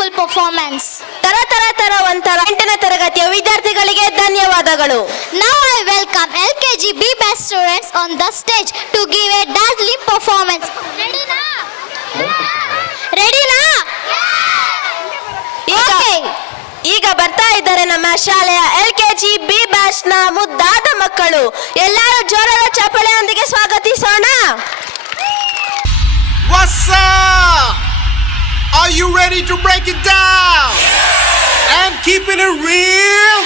wonderful performance. ತರ ಒಂಥರ 8ನೇ ತರಗತಿಯ ವಿದ್ಯಾರ್ಥಿಗಳಿಗೆ ಧನ್ಯವಾದಗಳು. Now I welcome LKG B batch students on the stage to give a dazzling performance. Ready na? Ready na? ಈಗ ಬರ್ತಾ ಇದ್ದಾರೆ ನಮ್ಮ ಶಾಲೆಯ LKG B ಬ್ಯಾಚ್ ನ ಮುದ್ದಾದ ಮಕ್ಕಳು. ಎಲ್ಲರೂ ಜೋರಾದ ಚಪ್ಪಾಳೆಯೊಂದಿಗೆ ಸ್ವಾಗತಿಸೋಣ. What's up? Are you ready to break it down? And keeping it real?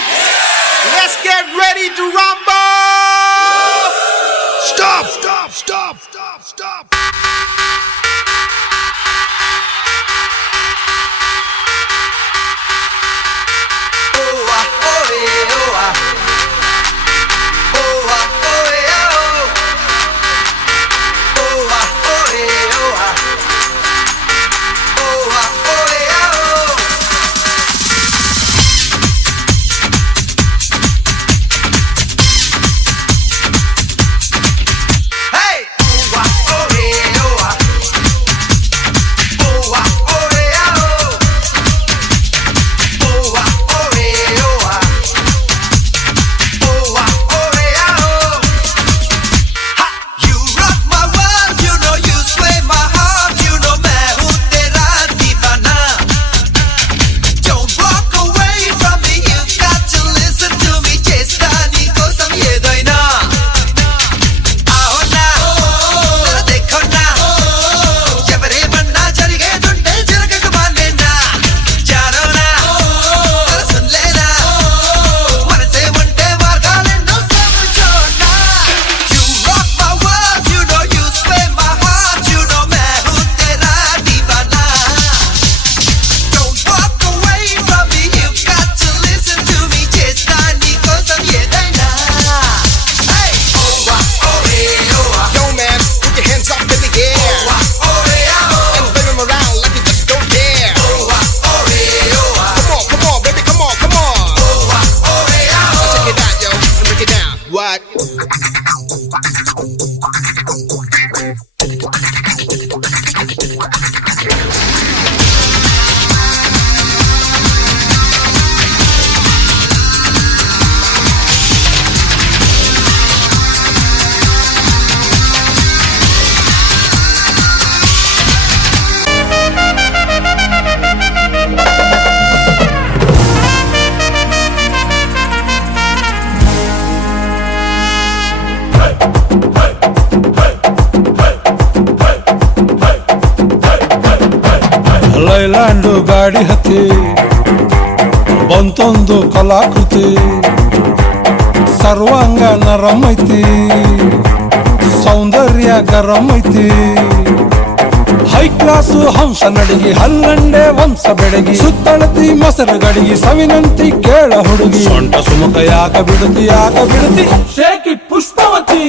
Let's get ready to rumble! Stop, stop, stop, stop, stop. Leyland ಗಾಡಿ ಹತ್ತಿ ಬಂತೊಂದು ಕಲಾಕೃತಿ, ಸರ್ವಾಂಗ ನರಮೈತಿ, ಸೌಂದರ್ಯ ಗರಮೈತಿ, ಹೈ ಕ್ಲಾಸು ಹಂಸ ನಡಿಗಿ, ಹಲ್ಲಂಡೆ ವಂಶ ಬೆಡಗಿ, ಸುತ್ತಳತಿ ಮೊಸರು ಗಡಿಗಿ, ಸವಿನಂತಿ ಕೇಳ ಹುಡುಗಿ, ಸೊಂಟ ಸುಮುಖ ಯಾಕ ಬಿಡುತ್ತಿ ಶೇಕಿ ಪುಷ್ಪವತಿ.